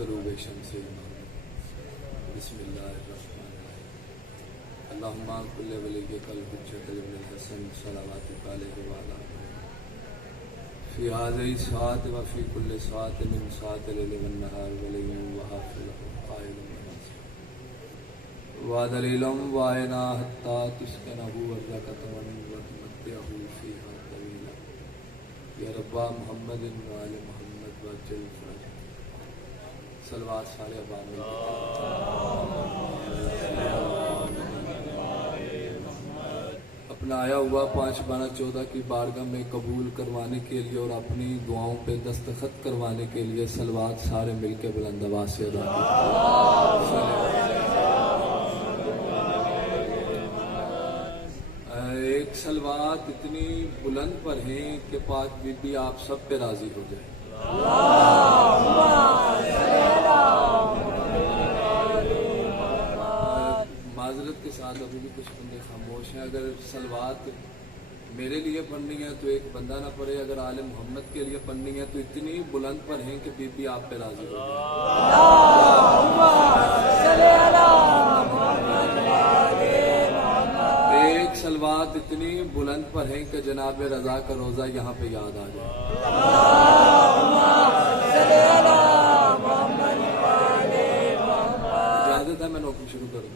तरूब शम्स बिस्मिल्लाहिर्रहमानिर्रहीम अल्लाहुम्मा कुल्ले वली के कल हुज्जत इब्न हसन सलावातुक अलैहि व अला फी हाज़िही सात व फी कुल्li सात मिन सातिल लैल वन नहार वलिय्युम व हाफ़िज़ुहु क़ाइलुम व दलीलुम व आयना हत्ता तुस्किनहु व ज़कतवन व तुमत्तिअहु फ़ीहा तवीला या रब्बा मुहम्मदिन व आले मुहम्मद व अज्जिल फ़रज सलवात सारे अबाद अपना आया हुआ 5/12/14 की बारगाह में कबूल करवाने के लिए और अपनी दुआओं पे दस्तखत करवाने के लिए सलवात सारे मिलकर बुलंद आवाज से अदा कीजिए। एक सलवात इतनी बुलंद पर है कि पाक बीबी आप सब पे राजी हो जाए। माजरत के साथ अभी भी कुछ बंदे खामोश हैं। अगर सलवात मेरे लिए पढ़नी है तो एक बंदा ना पढ़े, अगर आले मोहम्मद के लिए पढ़नी है तो इतनी बुलंद पर हैं कि बीबी आप पे राजी हो जाए। एक सलवात इतनी बुलंद पर है कि जनाब रजा का रोजा यहाँ पे याद आ जाए। इजाजत है मैं नौकरी शुरू करूँ।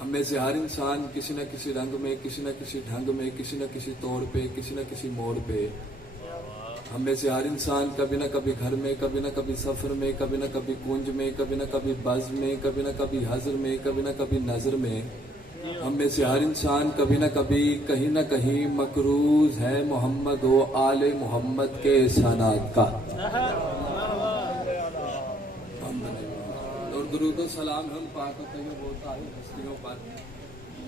हम में से हर इंसान किसी न किसी रंग में, किसी न किसी ढंग में, किसी न किसी तौर पे, किसी न किसी मोड़ पे, हम में से हर इंसान कभी न कभी घर में, कभी न कभी सफर में, कभी न कभी कुंज में, कभी न कभी बज़ में, कभी न कभी हज़र में, कभी न कभी नजर में, हम में से हर इंसान कभी न कभी कहीं न कहीं मकरूज है मोहम्मद व आले मोहम्मद के एहसानात का। दुरूद सलाम हम पाक बहुत सारी हस्तियों पर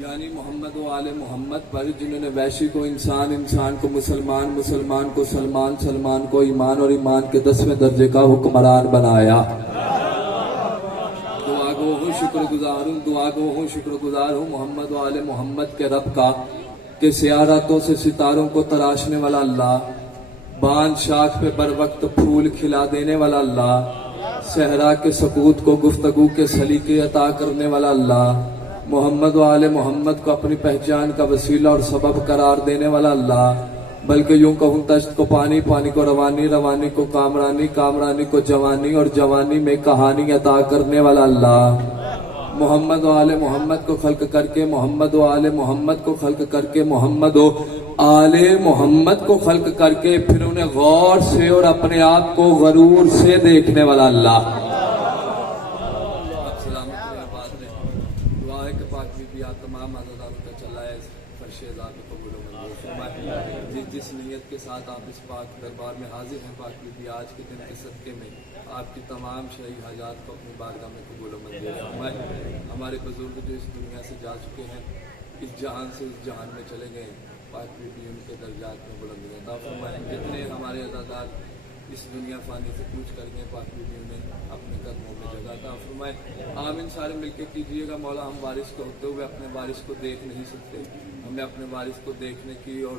यानी मोहम्मद व आले मोहम्मद पर जिन्होंने वैशी को इंसान, इंसान को मुसलमान, मुसलमान को सलमान, सलमान को ईमान और ईमान के 10वें दर्जे का हुक्मरान बनाया। दुआ गो हूँ शुक्रगुजार हूँ मोहम्मद व आले मोहम्मद के रब का कि सियारातों से सितारों को तराशने वाला अल्लाह, बांध शाख पे बर वक्त फूल खिला देने वाला अल्लाह, सहरा के सकूत को गुफ्तगू के सलीके अता करने वाला अल्लाह, मोहम्मद व आले मोहम्मद को अपनी पहचान का वसीला और सबब करार देने वाला अल्लाह, बल्कि यूं कहूं तश्त को पानी, पानी को रवानी, रवानी को कामरानी, कामरानी को जवानी और जवानी में कहानी अता करने वाला अल्लाह, मोहम्मद व आले मोहम्मद को खल्क करके, मोहम्मद व आले मोहम्मद को खल्क करके, मोहम्मद व आले मोहम्मद को खल्क करके फिर उन्हें गौर से और अपने आप को गरूर से देखने वाला अल्लाह। दुआ है कि पाक बीबी आप तमाम आज़ादारों का चला है फर्शे अज़ाब को कबूल मंजूर फरमाए। जिस नीयत के साथ आप इस पाक दरबार में हाजिर हैं पाक बीबी, आज के दिन के सदक़े में आपकी तमाम शरई हाजात को अपनी बारगाह में कबूल मंजूर फरमाए। हमारे बुजुर्ग जो इस दुनिया से जा चुके हैं, इस जहान से उस जहान में चले गए, पाक बीबी उनके दर्जात में बुलंदी अता फरमाए। जितने हमारे अज़ादार इस दुनिया फानी से पूछ कर गए, पाक बीबी उन्हें अपने कदमों में जगह अता फरमाए। आमीन सारे मिलकर कीजिएगा। मौला हम वारिस के होते हुए अपने वारिस को देख नहीं सकते, हमें अपने वारिस को देखने की और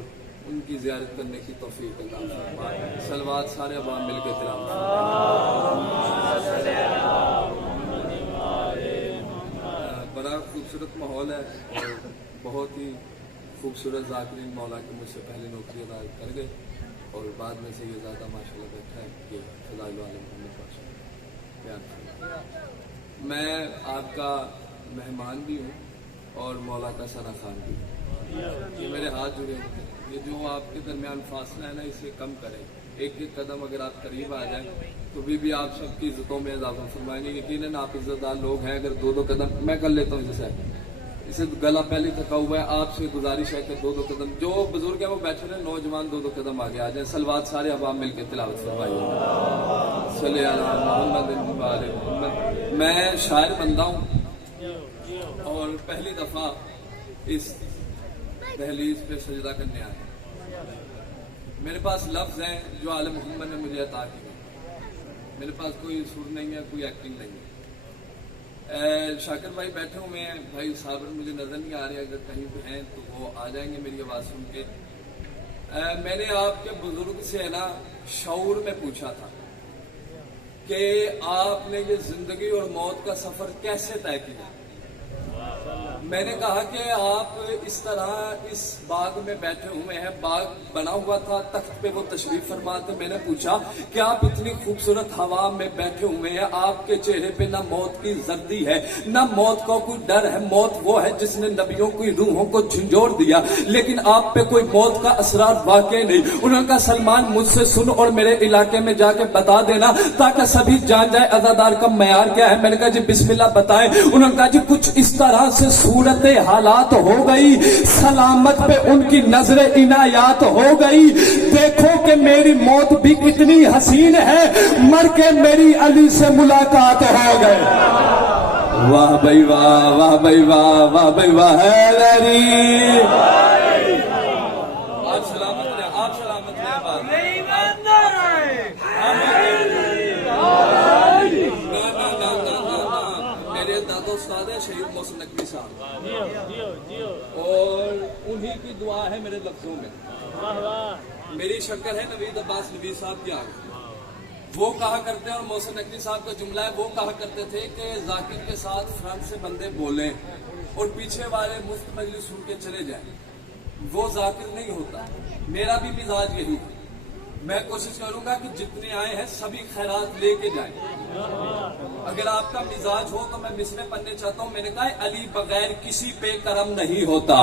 उनकी ज़ियारत करने की तौफीक अता फरमाए। सलवात सारे अवाम मिलकर तिलावत बड़ा खूबसूरत माहौल है और बहुत ही खूबसूरत ज़ाकिरीन मौला के मुझसे पहले नौकरी अदा कर गए और बाद में से ये ज़्यादा माशाल्लाह बैठा है कि फ़ज़ाइल वाले मोहम्मद बादशाह। मैं आपका मेहमान भी हूँ और मौला का सना खान भी हूँ। ये मेरे हाथ जुड़े हुए हैं। ये जो आपके दरमियान फासला है ना, इसे कम करें। एक एक कदम अगर आप करीब आ जाए तो भी आप सबकी इज्जतों में इजाफा फरमाएंगे। यकीनन आप इज्जतदार लोग हैं। अगर 2-2 कदम मैं कर लेता हूँ, जैसे इसे गला पहले थका हुआ है, आपसे गुजारिश है कि 2-2 कदम, जो बुजुर्ग है वो बैठे रहे, नौजवान 2-2 कदम आगे आ जाए। सलवात सारे अवाम मिलकर तिलावत फरमाइए। सल्ले अला मोहम्मद व आले मोहम्मद। मैं शायर बंदा हूँ और पहली दफा इस दहलीज पे सजदा करने आया। मेरे पास लफ्ज हैं जो आले मोहम्मद ने मुझे अता किए। मेरे पास कोई सुर नहीं है, कोई एक्टिंग नहीं है। शाकिर भाई बैठे हुए हैं, भाई साहब मुझे नजर नहीं आ रहे, अगर कहीं पे हैं तो वो आ जाएंगे मेरी आवाज सुन के। मैंने आपके बुजुर्ग से है ना शऊर में पूछा था कि आपने ये जिंदगी और मौत का सफर कैसे तय किया। मैंने कहा कि आप इस तरह इस बाग में बैठे हुए हैं, बाग बना हुआ था, तख्त पे वो तशरीफ फरमाते। मैंने पूछा कि आप इतनी खूबसूरत हवा में बैठे हुए हैं, आपके चेहरे पे ना मौत की जर्दी है, ना मौत का कोई डर है। मौत वो है जिसने नबियों की रूहों को झंझोड़ दिया, लेकिन आप पे कोई मौत का असरार वाकई नहीं। उन्होंने कहा सलमान मुझसे सुन और मेरे इलाके में जाके बता देना ताकि सभी जान जाए अज़ादार का मयार क्या है। मैंने कहा जी बिस्मिल्लाह बताएं। उन्होंने कहा जी कुछ इस तरह से सूरत हालात हो गई, सलामत पे उनकी नजरे इनायात हो गई। देखो कि मेरी मौत भी कितनी हसीन है, मर के मेरी अली से मुलाकात हो गए। वाह भाई वाह, वाह भाई वाह, वाह भाई वाह। हैदरी आप सलामत रहे, आप सलामत रहे। मेरे दादो उस्ताद है शहीद मोहसिन नकवी साहब, और उन्हीं की दुआ है मेरे लफ्जों में। मेरी शक्कर है नवीद अब्बास नबी साहब की आगे। वो कहा करते हैं, और मोहसिन नकवी साहब का जुमला है, वो कहा करते थे कि जाकिर के साथ फ्रंट से बंदे बोले और पीछे वाले मुफ्त मजलिस सुन के चले जाए, वो जाकिर नहीं होता। मेरा भी मिजाज यही है, मैं कोशिश करूंगा कि जितने आए हैं सभी खैरात लेके जाएं। अगर आपका मिजाज हो तो मैं मिसरे पढ़ने चाहता हूं। मैंने कहा अली बगैर किसी पे करम नहीं होता,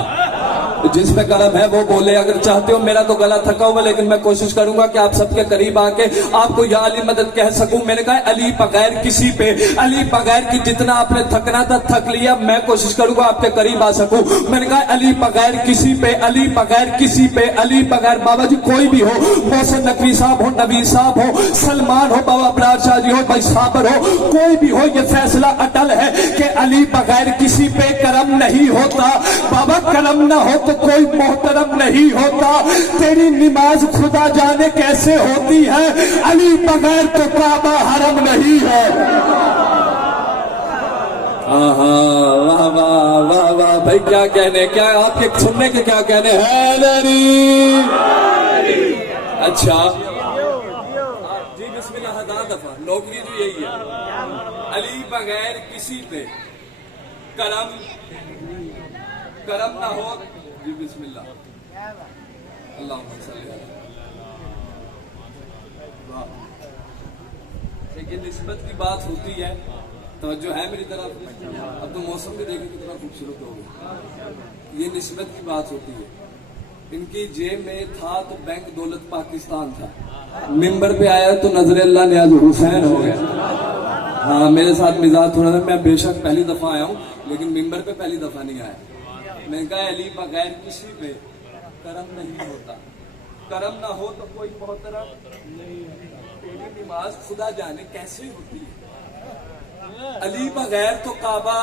जिस पे करम है वो बोले। अगर चाहते हो, मेरा तो गला थका हुआ, लेकिन मैं कोशिश करूंगा कि आप सबके करीब आके आपको या अली मदद कह सकूं। मैंने कहा अली बगैर किसी पे, अली बगैर की जितना आपने थकना था थक लिया, मैं कोशिश करूंगा आपके करीब आ सकूं। मैंने कहा अली बगैर किसी पे, अली बगैर किसी पे, अली बगैर बाबा जी कोई भी हो, मोहसिन नकवी साहब हो, नबी साहब हो, सलमान हो, बाबा अबरार शाह जी हो, भाई साबर हो, कोई भी हो, ये फैसला अटल है कि अली बगैर किसी पे करम नहीं होता। बाबा करम ना हो तो कोई मोहतरम नहीं होता। तेरी नमाज खुदा जाने कैसे होती है, अली बगैर तो काबा हरम नहीं है। वाह वाह वाह वाह भाई, क्या कहने, क्या आपके सुनने के क्या कहने हैं। अच्छा जी बिस्मिल्लाह, हजार दफा नौकरी तो यही है, अली बगैर किसी पे करम, करम ना हो जी बिस्मिल्लाह। अल्लाहुम्मा सल्ली अलैहि। देखिए निस्बत की बात होती है, तवज्जो है मेरी तरफ। अब तो मौसम भी देखिए कितना खूबसूरत हो गया। ये निस्बत की बात होती है। इनकी जेब में था तो बैंक दौलत पाकिस्तान था, मिंबर पे आया तो नजर अल्लाह नियाज हुसैन हो गया। हाँ मेरे साथ मिजाज थोड़ा सा, मैं बेशक पहली दफा आया हूँ, लेकिन मिंबर पे पहली दफा नहीं आया। मैंने कहा अली बगैर किसी पे करम नहीं होता, करम ना हो तो कोई मोहतरम नहीं। तेरी नमाज खुदा जाने कैसे होती है, अली बगैर तो काबा,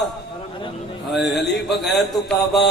अली बगैर तो काबा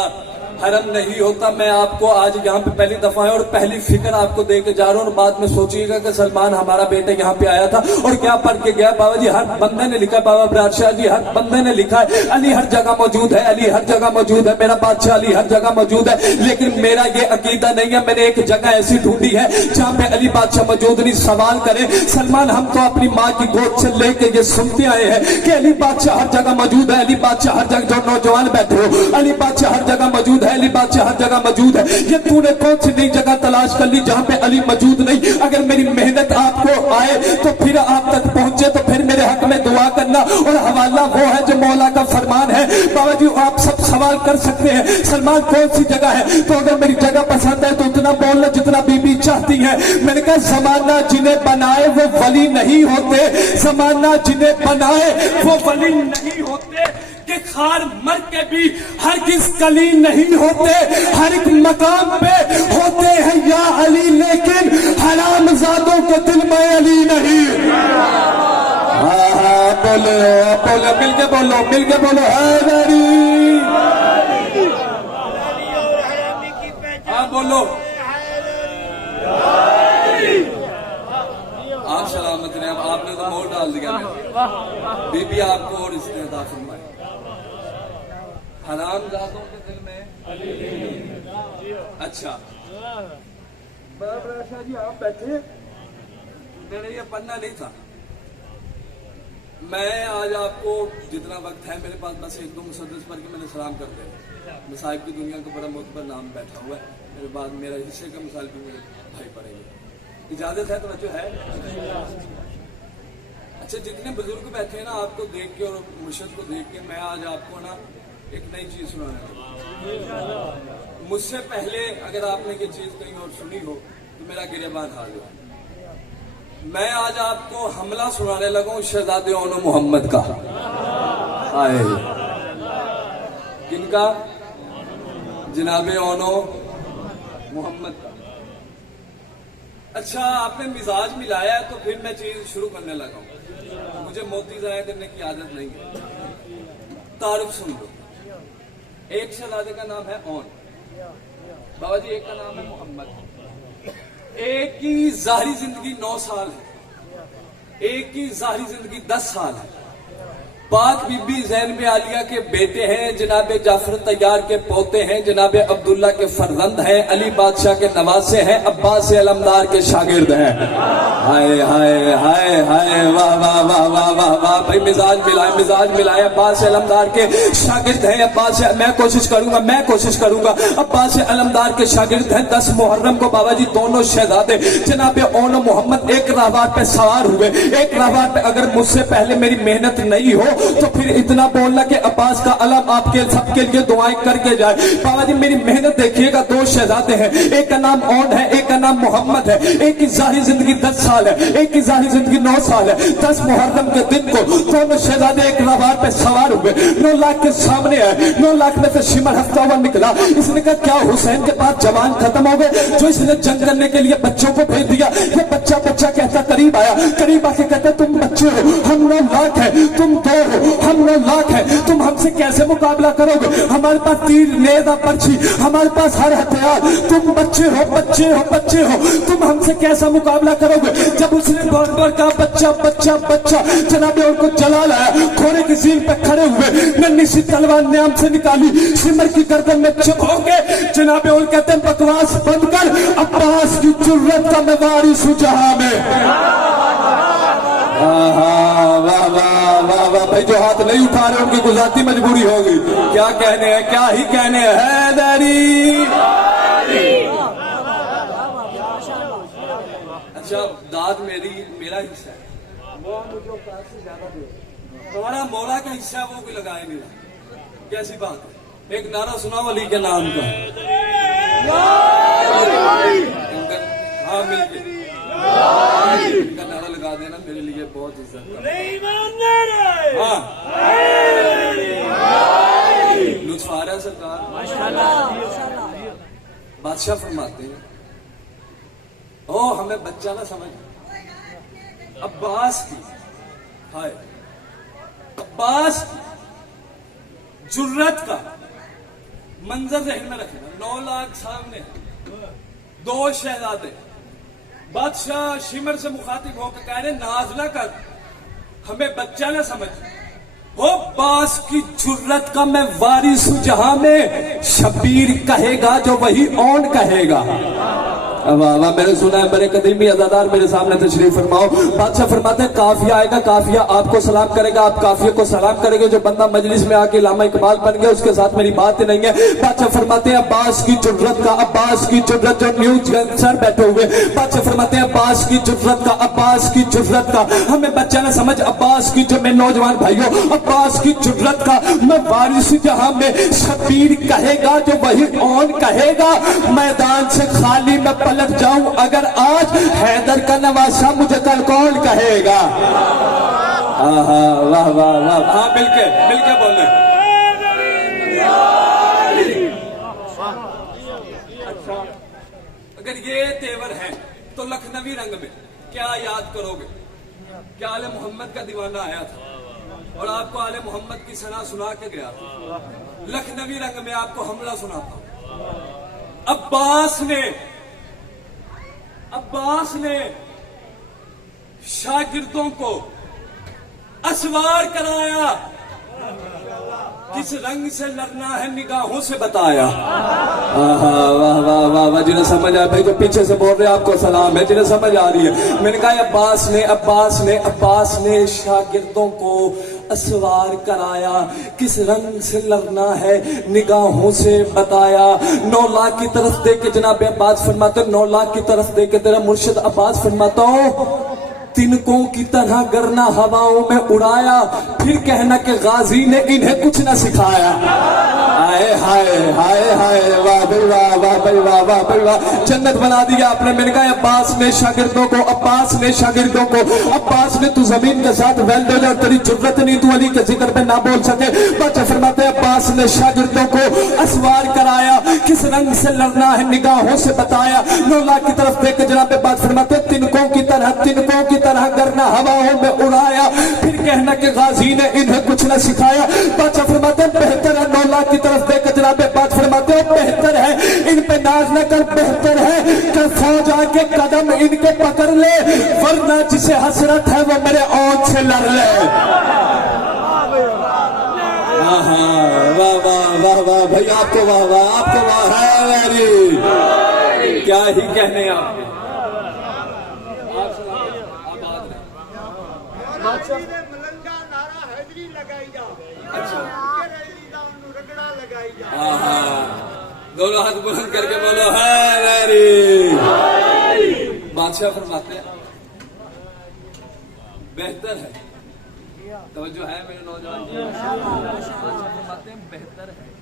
हरम नहीं होता। मैं आपको आज यहाँ पे पहली दफा है और पहली फिक्र आपको दे के जा रहा हूँ, और बाद में सोचिएगा कि सलमान हमारा बेटा यहाँ पे आया था और क्या पढ़ के गया। बाबा जी हर बंदे ने लिखा, बाबा बादशाह जी हर बंदे ने लिखा है अली हर जगह मौजूद है, अली हर जगह मौजूद है, मेरा बादशाह अली हर जगह मौजूद है। लेकिन मेरा ये अकीदा नहीं है। मैंने एक जगह ऐसी ढूंढी है जहाँ पे अली बादशाह मौजूद नहीं। सवाल करे सलमान, हम तो अपनी माँ की गोद से लेके ये सुनते आए हैं कि अली बादशाह हर जगह मौजूद है, अली बादशाह हर जगह, जो नौजवान बैठे हो, अली बादशाह हर जगह मौजूद है, अली बादशाह हर जगह मौजूद है। ये तूने कौन सी नई जगह तलाश कर ली जहाँ पे अली मौजूद नहीं। अगर मेरी मेहनत आपको आए तो फिर आप तक पहुंचे तो फिर मेरे हक में दुआ करना, और हवाला वो है जो मौला का फरमान है। बाबा जी आप सब सवाल कर सकते हैं सलमान कौन सी जगह है, तो अगर मेरी जगह पसंद है तो उतना बोलना जितना बीबी चाहती है। मैंने कहा जमाना जिन्हें बनाए वो वली नहीं होते, जमाना जिन्हें बनाए वो वली नहीं होते। कि खार मर के भी हर किस कली नहीं होते, हर एक मकाम पे होते हैं या अली, लेकिन हरामजादों के दिल में अली नहीं। बोलो बोलो मिलके बोलो, मिलके बोलो हैदरी। हाँ बोलो, आप सलामत रहे। आपने तो मोड़ डाल दिया, बीबी आपको और इसने अता फरमाए। हरामजादों के दिल में अच्छा बाबा शाह जी आप बैठे, मेरे ये पन्ना नहीं था, मैं आज आपको जितना वक्त है मेरे पास बस एक दो मुसद्दस पढ़ के मैंने सलाम कर दिया। मसाइब की दुनिया का बड़ा मोतबर नाम बैठा हुआ है, मेरे बाद मेरा हिस्से का मिसाल भी मेरे भाई पढ़ेंगे। इजाजत है तो है। अच्छा, जितने बुजुर्ग बैठे हैं ना, आपको देख के और मुर्शद को देख के मैं आज आपको ना एक नई चीज सुनाने लगा। मुझसे पहले अगर आपने ये चीज कहीं और सुनी हो तो मेरा गिरेबान हाल हो। मैं आज आपको हमला सुनाने लगा हूं शहजादे ओनो मोहम्मद का। आए किनका? जनाबे ओनो मोहम्मद का। अच्छा, आपने मिजाज मिलाया तो फिर मैं चीज शुरू करने लगा हूं। मुझे मोती जाया करने की आदत नहीं है। तारुफ सुन लो। एक शहजादे का नाम है ओन बाबा जी, एक का नाम है मोहम्मद। एक की जाहिरी जिंदगी 9 साल है, एक की जाहिरी जिंदगी 10 साल है। पाक बीबी ज़ैनब आलिया के बेटे हैं, जनाबे जाफर तैयार के पोते हैं, जनाबे अब्दुल्ला के फर्जंद हैं, अली बादशाह के नवासे हैं, अब्बास अलमदार के शागिर्द हैं। हाय हाय हाय हाय, वाह वाह वाह वाह वाह वाह भाई, मिजाज मिलाए। अब्बास अलमदार के शागिर्द हैं, अब्बास, मैं कोशिश करूंगा। अब्बास अलमदार के शागिर्द हैं। 10 मुहर्रम को बाबा जी दोनों शहजादे जनाबे ओनो मोहम्मद एक राहवार पे सवार हुए। एक राहवार पे अगर मुझसे पहले मेरी मेहनत नहीं हो तो फिर इतना बोलना कि अब्बास का अलम आपके सबके लिए दुआएं करके जाए। बाबा जी मेरी मेहनत देखिएगा। 2 शहजादे हैं, एक का नाम ओन है, एक का नाम मोहम्मद है। एक की जाहिरी जिंदगी 10 साल है, एक की जाहिरी जिंदगी 9 साल है। 10 मुहर्रम के दिन को दोनों शहजादे एक राहवार पे सवार हुए। 9 लाख के सामने आए। 9 लाख में से शिमर हंसता हुआ निकला। इसने कहा क्या हुसैन के पास जवान खत्म हो गए जो इसने जंग करने के लिए बच्चों को भेज दिया? ये बच्चा कहता करीब आया, करीब आके कहता तुम बच्चे हो, हम 9 लाख है, तुम 2 हो, हम 9 लाख है, तुम हमसे कैसे मुकाबला करोगे? हमारे पास तीर, नेज़ा, पर्ची, हमारे पास हर हथियार, तुम बच्चे हो, तुम हमसे कैसा मुकाबला करोगे? जब उसने बार कहा बच्चा, जनाबे उनको जला लाया, घोड़े की सील पे खड़े हुए, नन्ही सी तलवार न्याम से निकाली, सिमर की गर्दन में चुभोगे। जनाबे उन कहते हैं बकवास बंद कर, अब्बास की जुर्रत का मैं वारिस हूं जहां में। वाह वाह वाह वाह भाई, जो हाथ नहीं उठा रहे उनकी गुजराती मजबूरी होगी। क्या कहने हैं, क्या ही कहने हैं। हैदरी। अच्छा, दाद मेरा हिस्सा है, वो मुझे औकात से ज्यादा दे। तुम्हारा मौला का हिस्सा है, वो कोई लगाए नहीं रहा। कैसी बात है? एक नारा सुनाओ अली के नाम का। हाँ, मिलके इनका नारा लगा देना, मेरे लिए बहुत इज्जत का। हाँ, लुत्फ आ रहा है सरकार। बादशाह फरमाते हैं, ओ हमें बच्चा ना समझ। अब्बास की जुर्रत का मंजर ज़हन में रखना। 9 लाख सामने, 2 शहजादे, बादशाह शिमर से मुखातिब होकर कह रहे नाज ना कर, हमें बच्चा ना समझ। हो बास की जुर्रत का मैं वारिस हूं जहां में, शबीर कहेगा जो वही ओन कहेगा। वाह वाह, मैंने सुना है बड़े कदीमी अज़ादार मेरे सामने तशरीफ फरमाओ। बादशाह फरमाते हैं काफिया आएगा, काफिया आपको सलाम करेगा, आप काफिया को सलाम करेंगे। जो बंदा मजलिस में आके लामा इकबाल बन गया उसके साथ मेरी बात नहीं है। बादशाह फरमाते हैं अब्बास की जुर्रत जो न्यूज सर बैठे हुए, बादशाह फरमाते हैं अब्बास की जुर्रत का हमें बच्चा ना समझ। अब्बास की जो, मैं नौजवान भाइयों, अब्बास की जुर्रत का मैं वारिस जहां में, शबीर कहेगा जो वही ओन कहेगा। मैदान से खाली में पलट जाऊं अगर आज, हैदर का नवासा मुझे कल कौन कहेगा? वाह वाह वाह, हाँ मिलके बोले। अच्छा, अगर ये तेवर है तो लखनवी रंग में क्या याद करोगे? क्या आले मोहम्मद का दीवाना आया था और आपको आले मोहम्मद की सना सुना के गया था। लखनवी रंग में आपको हमला सुनाता हूं। अब्बास ने शागिर्दों को असवार कराया। किस रंग से लड़ना है निगाहों से बताया। वाह वाह वाह वाह वाह, जिन्हें समझ आया भाई, जो पीछे से बोल रहे हैं आपको सलाम है, जिन्हें समझ आ रही है। मैंने कहा अब्बास ने शागिर्दों को असवार कराया, किस रंग से लड़ना है निगाहों से बताया। 9 लाख की तरफ देख के जनाब अब्बास फरमाते, 9 लाख की तरफ देख के तेरा मुर्शिद अब्बास फरमाता हूं, तिनकों की तरह गरना हवाओं में उड़ाया, फिर कहना कि गाजी ने इन्हें कुछ न सिखाया। हाय हाय हाय हाय, वाह भाई वाह, वाह भाई वाह, वाह भाई वाह, जन्नत बना दिया आपने। मैंने कहा अब्बास ने शागिर्दों को, अब्बास ने तू जमीन के साथ वेल दो, तेरी जरूरत नहीं तू अली के जिक्र पे ना बोल सके। बच्चे फरमाते अब्बास ने शागिर्दों को असवार कराया, किस रंग से लड़ना है निगाहों से बताया। 9 लाख की तरफ देख के जनाब बात फरमाते तिनकों की तरह करना हवाओं में उड़ाया, फिर कहना कि गाजी ने इन्हें कुछ न सिखाया। बादशाह फरमाते बेहतर है, 9 लाख की तरफ देकर जनाब बात फरमाते बेहतर है इन पे नाज न कर, बेहतर है कि फौज आके कदम इनके पकड़ ले, वरना जिसे हसरत है वो मेरे औंठ से लड़ ले। वाह वाह वाह वाह भाई, आपको वाह वाह, आपको वाह है मेरी, क्या ही कहने आपने। दोनों हाथ बुलंद करके बोलो है मेरी। बादशाह फरमाते हैं बेहतर है, तो जो है मेरे नौजवान, बादशाह फरमाते हैं बेहतर है